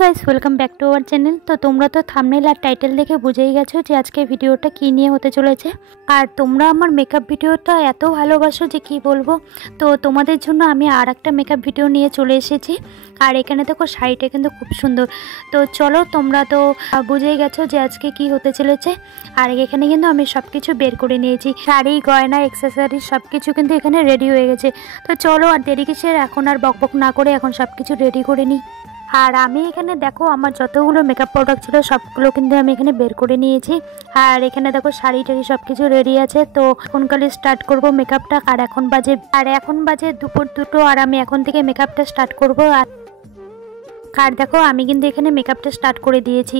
Guys, welcome back to our channel. তো তোমরা তো থাম্বনেল আর টাইটেল দেখে বুঝেই গেছো যে আজকে ভিডিওটা কী নিয়ে হতে চলেছে। আর তোমরা আমার মেকআপ ভিডিওটা এত ভালোবাসো যে কি বলবো। তো তোমাদের জন্য আমি আর একটা মেকআপ ভিডিও নিয়ে চলে এসেছি। আর এখানে দেখো শাড়িটা কিন্তু খুব সুন্দর। তো চলো, তোমরা তো বুঝেই গেছো যে আজকে কি হতে চলেছে। আর এখানে কিন্তু আমি সব কিছু বের করে নিয়েছি, শাড়ি, গয়না, অ্যাক্সেসরিজ সব কিছু কিন্তু এখানে রেডি হয়ে গেছে। তো চলো, আর দেরি কিসের, এখন আর বকবক না করে এখন সব কিছু রেডি করে নিই। আর আমি এখানে দেখো আমার যতগুলো মেকআপ প্রোডাক্ট ছিল সবগুলো কিন্তু আমি এখানে বের করে নিয়েছি। আর এখানে দেখো শাড়ি টাড়ি সব কিছু রেডি আছে। তো এখনকালে স্টার্ট করব মেকআপটা। আর এখন বাজে দুপুর 2টো। আর আমি এখন থেকে মেকআপটা স্টার্ট করব। আর দেখো আমি কিন্তু এখানে মেকআপটা স্টার্ট করে দিয়েছি।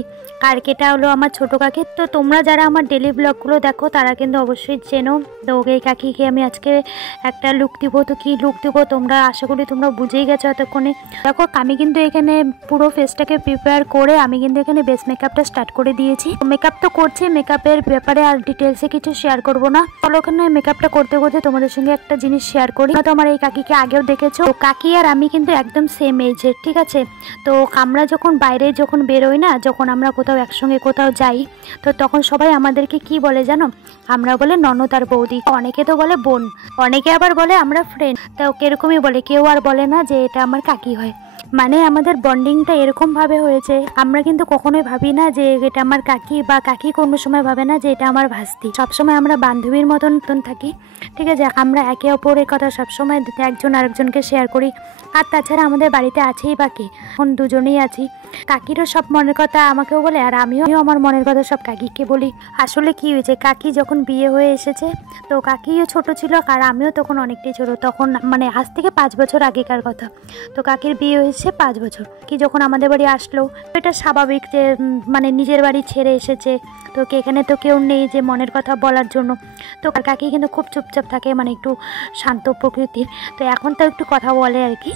আর এটা হলো আমার ছোটো কাকি। তো তোমরা যারা আমার ডেলি ব্লগগুলো দেখো তারা কিন্তু অবশ্যই চেনো। তো এই কাকিকে আমি আজকে একটা লুক দিব। তো কী লুক দিব তোমরা আশা করি তোমরা বুঝেই গেছো এতক্ষণে। দেখো আমি কিন্তু এখানে পুরো ফেসটাকে প্রিপেয়ার করে আমি কিন্তু এখানে বেস মেকআপটা স্টার্ট করে দিয়েছি। মেকআপ তো করছি, মেকআপের ব্যাপারে আর ডিটেলসে কিছু শেয়ার করব না। চলো, ওখানে মেকআপটা করতে করতে তোমাদের সঙ্গে একটা জিনিস শেয়ার করি। তো আমার এই কাকিকে আগেও দেখেছো। কাকি আর আমি কিন্তু একদম সেম এজের, ঠিক আছে। তো আমরা যখন বাইরে বেরোই না, যখন আমরা কোথাও একসঙ্গে কোথাও যাই, তো তখন সবাই আমাদেরকে কি বলে জানো? আমরা বলে ননদ আর বৌদি, অনেকে তো বলে বোন, অনেকে আবার বলে আমরা ফ্রেন্ড। তো এরকমই বলে, কেউ আর বলে না যে এটা আমার কাকি হয়। মানে আমাদের বন্ডিংটা এরকমভাবে হয়েছে, আমরা কিন্তু কখনোই ভাবি না যে এটা আমার কাকি, বা কাকি কোনো সময় ভাবে না যে এটা আমার ভাস্তি। সবসময় আমরা বান্ধবীর মতন থাকি, ঠিক আছে। আমরা একে অপরের কথা সবসময় একজন আরেকজনকে শেয়ার করি। আর তাছাড়া আমাদের বাড়িতে আছেই বা কে, এখন দুজনেই আছি। কাকিরও সব মনের কথা আমাকেও বলে, আর আমিও আমার মনের কথা সব কাকিকে বলি। আসলে কি হয়েছে, কাকি যখন বিয়ে হয়ে এসেছে, তো কাকিও ছোট ছিল আর আমিও তখন অনেকটাই ছোট। তখন মানে আজ থেকে 5 বছর আগেকার কথা। তো কাকির বিয়ে হয়েছে 5 বছর। কি যখন আমাদের বাড়ি আসলো, এটা স্বাভাবিক যে মানে নিজের বাড়ি ছেড়ে এসেছে, তো এখানে তো কেউ নেই যে মনের কথা বলার জন্য। তো কাকি কিন্তু খুব চুপচাপ থাকে, মানে একটু শান্ত প্রকৃতির। তো এখন তো একটু কথা বলে আর কি।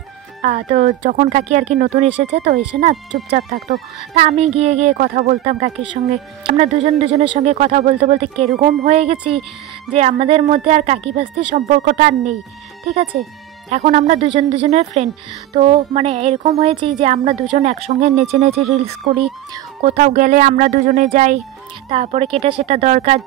তো যখন কাকি আর কি নতুন এসেছে, তো এসে না চুপচাপ থাকতো। তা আমি গিয়ে গিয়ে কথা বলতাম কাকির সঙ্গে। আমরা দুজনের সঙ্গে কথা বলতে বলতে কিরকম হয়ে গেছি যে আমাদের মধ্যে আর কাকি ভাস্তির সম্পর্কটা আর নেই, ঠিক আছে। এখন আমরা দুজনের ফ্রেন্ড। তো মানে এরকম হয়েছে যে আমরা দুজন একসঙ্গে নেচে নেচে রিলস করি, কোথাও গেলে আমরা দুজনে যাই, তারপরে কেটা সেটা দরকার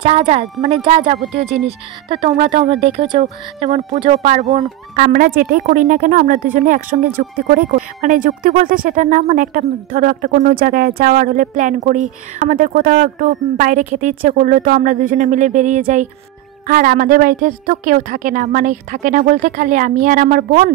মানে যা যাবতীয় জিনিস। তো তোমরা তো আমরা দেখেছো, যেমন পুজো পার্বণ আমরা যেটাই করি না কেন আমরা দুজনে একসঙ্গে যুক্তি করেই করি। মানে যুক্তি বলতে সেটা না, মানে একটা ধরো একটা কোনো জায়গায় যাওয়ার হলে প্ল্যান করি, আমাদের কোথাও একটু বাইরে খেতে ইচ্ছে করলো তো আমরা দুজনে মিলে বেরিয়ে যাই। আর আমাদের বাড়িতে তো কেউ থাকে না, মানে থাকে না বলতে খালি আমি আর আমার বোন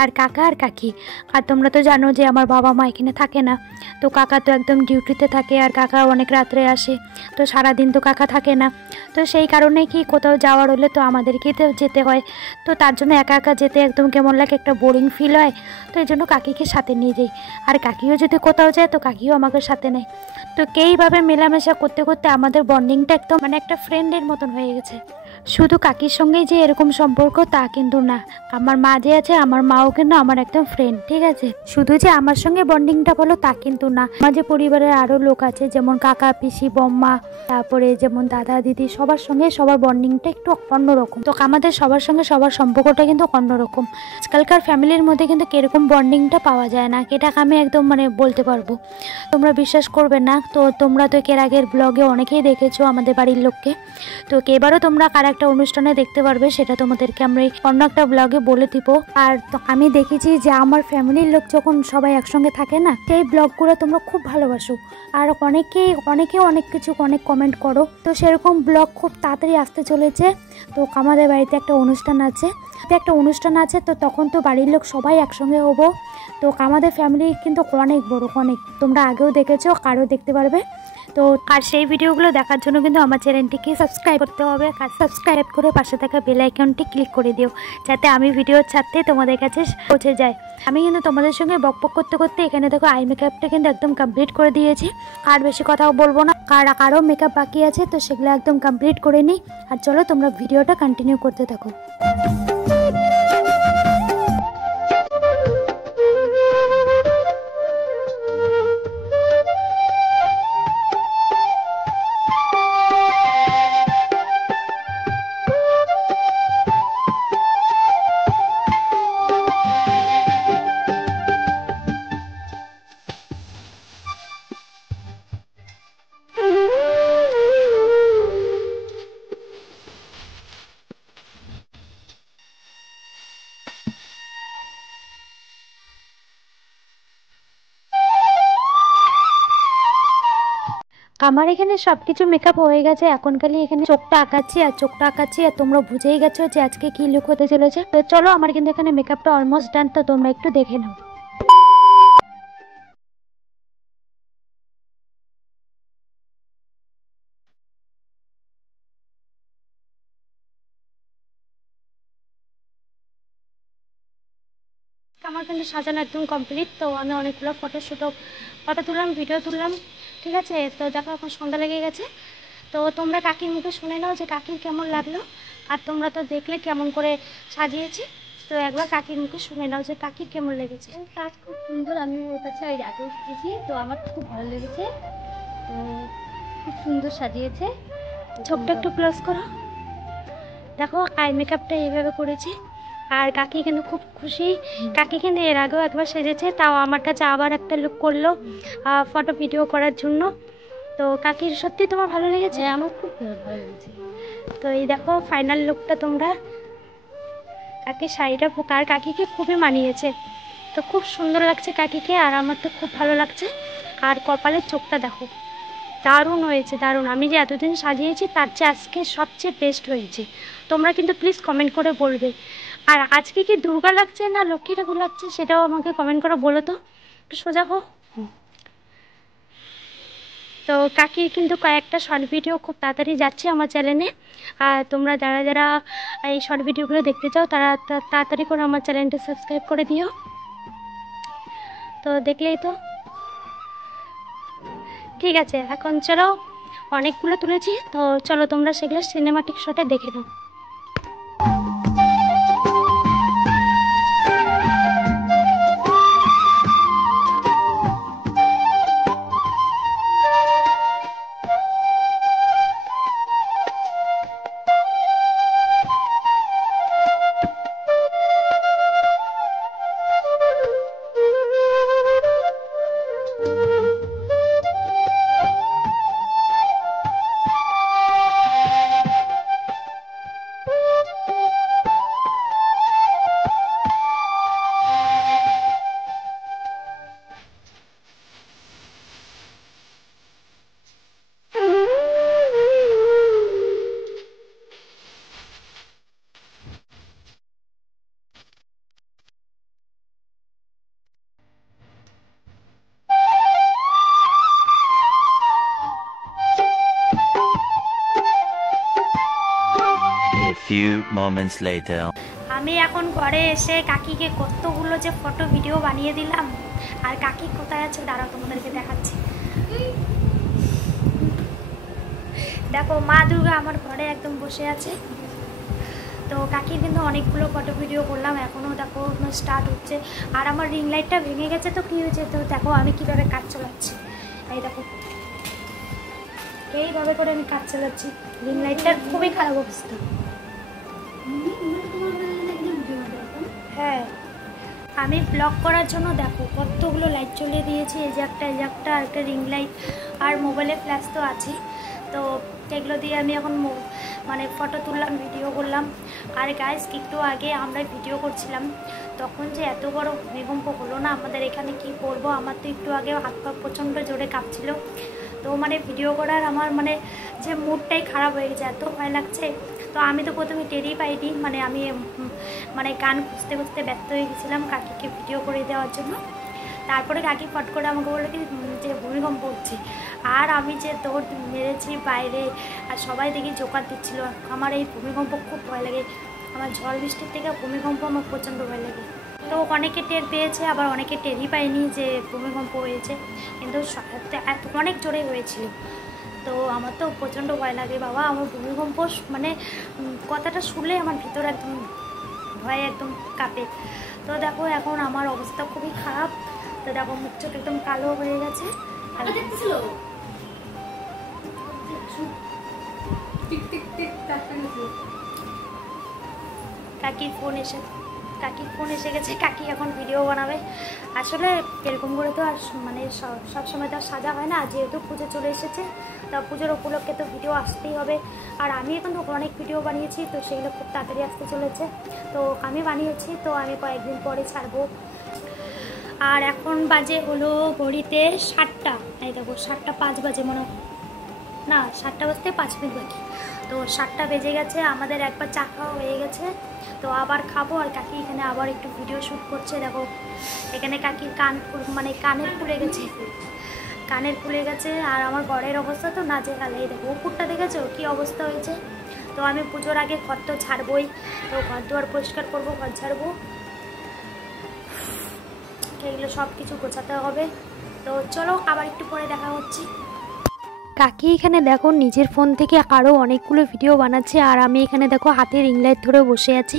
আর কাকা আর কাকি। আর তোমরা তো জানো যে আমার বাবা মা এখানে থাকে না। তো কাকা তো একদম ডিউটিতে থাকে, আর কাকা অনেক রাত্রে আসে। তো সারাদিন তো কাকা থাকে না। তো সেই কারণে কি কোথাও যাওয়ার হলে তো আমাদেরকেই তো যেতে হয়। তো তার জন্য একা একা যেতে একদম কেমন লাগে, একটা বোরিং ফিল হয়। তো এই জন্য কাকিকে সাথে নিয়ে যাই। আর কাকিও যদি কোথাও যায় তো কাকিও আমাকে সাথে নেয়। তো এইভাবে মেলামেশা করতে করতে আমাদের বন্ডিংটা একদম মানে একটা ফ্রেন্ডের মতন হয়ে গেছে। শুধু কাকির সঙ্গেই যে এরকম সম্পর্ক তা কিন্তু না, আমার মা যে আছে আমার মাও কিন্তু আমার একদম ফ্রেন্ড, ঠিক আছে। শুধু যে আমার সঙ্গে বন্ডিংটা ভালো তা কিন্তু না, আমার যে পরিবারের আরও লোক আছে, যেমন কাকা পিসি বম্মা, তারপরে যেমন দাদা দিদি, সবার সঙ্গে সবার বন্ডিংটা একটু অন্যরকম। তো আমাদের সবার সঙ্গে সবার সম্পর্কটা কিন্তু অন্যরকম। আজকালকার ফ্যামিলির মধ্যে কিন্তু কিরকম বন্ডিংটা পাওয়া যায় না, এটা আমি একদম মানে বলতে পারবো। তোমরা বিশ্বাস করবে না, তো তোমরা তো এর আগের ব্লগে অনেকেই দেখেছো আমাদের বাড়ির লোককে। তো এবারও তোমরা কার একটা অনুষ্ঠানে দেখতে পারবে, সেটা তোমাদেরকে আমরা অন্য একটা ব্লগে বলে দিব। আর আমি দেখেছি যে আমার ফ্যামিলির লোক যখন সবাই একসঙ্গে থাকে না, সেই ব্লগগুলো তোমরা খুব ভালোবাসো। আর অনেকে অনেক কিছু অনেক কমেন্ট করো। তো সেরকম ব্লগ খুব তাড়াতাড়ি আসতে চলেছে। তো আমাদের বাড়িতে একটা অনুষ্ঠান আছে, তো তখন তো বাড়ির লোক সবাই একসঙ্গে হবো। তো আমাদের ফ্যামিলি কিন্তু অনেক বড়, অনেক, তোমরা আগেও দেখেছো, আরও দেখতে পারবে। তো আর সেই ভিডিওগুলো দেখার জন্য কিন্তু আমার চ্যানেলটিকে সাবস্ক্রাইব করতে হবে। আর সাবস্ক্রাইব করে পাশে থাকা বেল আইকনটি ক্লিক করে দিও, যাতে আমি ভিডিওর ছাড়তে তোমাদের কাছে পৌঁছে যায়। আমি কিন্তু তোমাদের সঙ্গে বকবক করতে করতে এখানে দেখো আই মেকআপটা কিন্তু একদম কমপ্লিট করে দিয়েছি। আর বেশি কথাও বলবো না, আরও মেকআপ বাকি আছে, তো সেগুলো একদম কমপ্লিট করে নিই। আর চলো তোমরা ভিডিওটা কন্টিনিউ করতে থাকো। আমার এখানে সব কিছু মেকআপ হয়ে গেছে, এখন খালি এখানে চোখটা আঁকাচ্ছি আর তোমরা বুঝেই গেছো যে আজকে কি লুক হতে চলেছে। তো চলো, আমার কিন্তু এখানে মেকআপটা অলমোস্ট ডান, তো তোমরা একটু দেখে নাও। আমার কিন্তু সাজানো একদম কমপ্লিট। তো আমি অনেকগুলো ফটো তুললাম, ভিডিও তুললাম, ঠিক আছে। তো দেখো এখন সন্ধ্যা লেগে গেছে। তো তোমরা কাকির মুখে শুনে নাও যে কাকির কেমন লাগলো, আর তোমরা তো দেখলে কেমন করে সাজিয়েছি। তো একবার কাকির মুখে শুনে নাও যে কাকির কেমন লেগেছে। কাজ খুব সুন্দর, আমি ওর কাছে ওই আগে শিখেছি, তো আমার খুব ভালো লেগেছে। তো খুব সুন্দর সাজিয়েছে। চোখটা একটু ক্লোজ করো। দেখো আই মেকআপটা এইভাবে করেছি, আর কাকি কিন্তু খুব খুশি। কাকি কিন্তু এর আগেও একবার সেজেছে, তাও আমার কাছে আবার একটা লুক করলো ফটো ভিডিও করার জন্য। তো কাকির সত্যি তোমার ভালো লেগেছে? আমার খুব ভালো লেগেছে। তো এই দেখো ফাইনাল লুকটা তোমরা। কাকির শাড়িটা আর কাকিকে খুবই মানিয়েছে, তো খুব সুন্দর লাগছে কাকিকে, আর আমার তো খুব ভালো লাগছে। আর কপালের চোখটা দেখো, দারুণ হয়েছে, দারুণ। আমি যে এতদিন সাজিয়েছি তার চেয়ে আজকে সবচেয়ে বেস্ট হয়েছে। তোমরা কিন্তু প্লিজ কমেন্ট করে বলবে। আর আজকে কি দুর্গা লাগছে না লক্ষ্মী ঠাকুর লাগছে সেটাও আমাকে কমেন্ট করে বলো তো, একটু সোজা হো। তো কাকির কিন্তু কয়েকটা শর্ট ভিডিও খুব তাড়াতাড়ি যাচ্ছে আমার চ্যানেলে। আর তোমরা যারা যারা এই শর্ট ভিডিওগুলো দেখতে চাও তারা তাড়াতাড়ি করে আমার চ্যানেলটা সাবস্ক্রাইব করে দিও। তো দেখলেই তো, ঠিক আছে। এখন চলো, অনেকগুলো তুলেছি, তো চলো তোমরা সেগুলো সিনেমাটিক শটে দেখে নাও। Few moments later. আমি এখন ঘরে এসে কাকিকে কতগুলো যে ফটো ভিডিও বানিয়ে দিলাম। আর কাকি কোথায় আছে দাঁড়াও তোমাদেরকে দেখাচ্ছি। দেখো মা দুর্গা আমার ঘরে একদম বসে আছে। তো কাকির কিন্তু অনেকগুলো ফটো ভিডিও করলাম, এখনও দেখো স্টার্ট হচ্ছে। আর আমার রিং লাইটটা ভেঙে গেছে, তো কী হয়েছে তো দেখো আমি কীভাবে কাজ চালাচ্ছি। এই দেখো এইভাবে করে আমি কাজ চালাচ্ছি। রিং লাইটটার খুবই খারাপ অবস্থা। হ্যাঁ, আমি ব্লগ করার জন্য দেখো কতগুলো লাইট জ্বলিয়ে দিয়েছি। এই যে একটা আর একটা রিং লাইট, আর মোবাইলের ফ্ল্যাশ তো আছে। তো এগুলো দিয়ে আমি এখন মানে ফটো তুললাম, ভিডিও করলাম। আর গাইস একটু আগে আমরা ভিডিও করছিলাম, তখন যে এত বড় ভূমিকম্প হলো না আমাদের এখানে, কি বলবো। আমার তো একটু আগে হাত পা প্রচণ্ড জোরে কাঁপছিল। তো মানে ভিডিও করার আমার মানে যে মুডটাই খারাপ হয়ে গেছে, এত ভয় লাগছে। তো আমি তো প্রথমে টেরই পাইনি, মানে আমি মানে গান খুঁজতে খুঁজতে ব্যস্ত হয়ে গেছিলাম কাকিকে ভিডিও করে দেওয়ার জন্য। তারপরে কাকি ফট করে আমাকে বললো কি যে ভূমিকম্প হচ্ছে। আর আমি যে দৌড় মেরেছি বাইরে, আর সবাই দেখি জোকার দিচ্ছিলো। আমার এই ভূমিকম্প খুব ভয় লাগে, আমার ঝড় বৃষ্টির থেকে ভূমিকম্প আমার প্রচণ্ড ভয় লাগে। তো অনেকে টের পেয়েছে, আবার অনেকে টেরই পায়নি যে ভূমিকম্প হয়েছে, কিন্তু অনেক জোরে হয়েছিল। তো আমার তো প্রচণ্ড ভয় লাগে বাবা, আমার ভূমিকম্প মানে কথাটা শুনলে আমার ভিতরে একদম ভয়ে একদম কাঁপে। তো দেখো এখন আমার অবস্থা খুবই খারাপ। তো দেখো মুখ চোখ একদম কালো হয়ে গেছে। কাকির ফোন এসে গেছে, কাকি এখন ভিডিও বানাবে। আসলে এরকম করে তো আর মানে সবসময় তো আর সাজা হয় না, যেহেতু পুজো চলে এসেছে, তা পুজোর উপলক্ষে তো ভিডিও আসতেই হবে। আর আমি এখন তো অনেক ভিডিও বানিয়েছি, তো সেগুলো খুব তাড়াতাড়ি আসতে চলেছে। তো আমি বানিয়েছি, তো আমি কয়েকদিন পরে ছাড়বো। আর এখন বাজে হলো ঘড়িতে 7টা, এই দেখো 7টা 5 বাজে মনে হয়। না 7টা বাজতে 5 মিনিট বাকি। তো 7টা বেজে গেছে, আমাদের একবার চা খাওয়া হয়ে গেছে, তো আবার খাবো। আর কাকি এখানে আবার একটু ভিডিও শ্যুট করছে। দেখো এখানে কাকির কানের খুলে গেছে, আর আমার ঘরের অবস্থা তো নাজেহাল। এই দেখো উপরটা দেখেছো কি অবস্থা হয়েছে। তো আমি পুজোর আগে ঘর তো ছাড়বই, তো ঘর দুয়ার পরিষ্কার করবো, ঘর ছাড়বো, এগুলো সব কিছু গোছাতে হবে। তো চলো আবার একটু পরে দেখা হচ্ছে। কাকি এখানে দেখো নিজের ফোন থেকে আরও অনেকগুলো ভিডিও বানাচ্ছে, আর আমি এখানে দেখো হাতে রিং লাইট ধরে বসে আছি,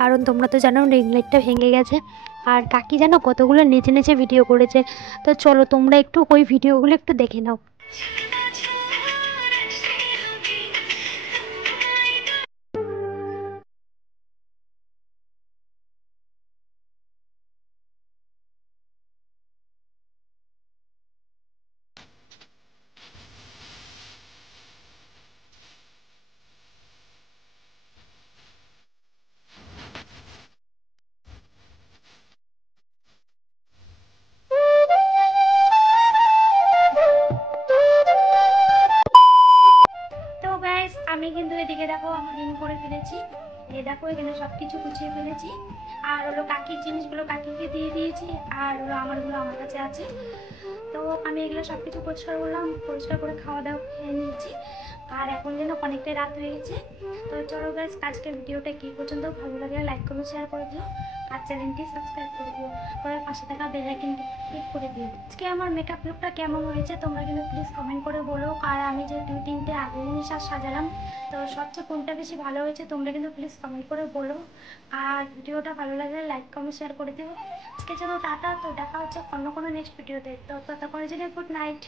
কারণ তোমরা তো জানো রিং লাইটটা ভেঙে গেছে। আর কাকি জানো কতগুলো নেচে নেচে ভিডিও করেছে। তো চলো তোমরা একটু ওই ভিডিওগুলো একটু দেখে নাও। তো গাইস আমি কিন্তু এদিকে দেখো আমি রিং করে ফেলেছি, এই দেখো এখানে সব কিছু গুছিয়ে ফেলেছি। আর হলো কাকির জিনিসগুলো কাকিকে দিয়ে দিয়েছি, আর হলো আমারগুলো আমার কাছে আছে। তো আমি এগুলো সব কিছু পরিষ্কার করলাম, পরিষ্কার করে খাওয়া দাওয়া খেয়ে নিয়েছি। আর এখন যেন অনেকটাই রাত হয়ে গেছে। তো চলো গাইস আজকের ভিডিওটা কি পর্যন্ত ভালো লাগলে লাইক কমেন্ট শেয়ার করে দিও, আর চ্যানেলটি সাবস্ক্রাইব করে দিও, পরে পাশে থাকা বেল আইকনটি ক্লিক করে দিও। আজকে আমার মেকআপ লুকটা কেমন হয়েছে তোমরা কিন্তু প্লিজ কমেন্ট করে বলো। আর আমি যে 2-3টে আগুনের সাজ সাজালাম, তো সবচেয়ে কোনটা বেশি ভালো হয়েছে তোমরা কিন্তু প্লিজ কমেন্ট করে বলো। আর ভিডিওটা ভালো লাগলে লাইক কমেন্ট শেয়ার করে দিও। আজকে চলো টাটা, তো দেখা হচ্ছে অন্য কোনো নেক্সট ভিডিওতে। তো ততক্ষণের জন্য গুড নাইট।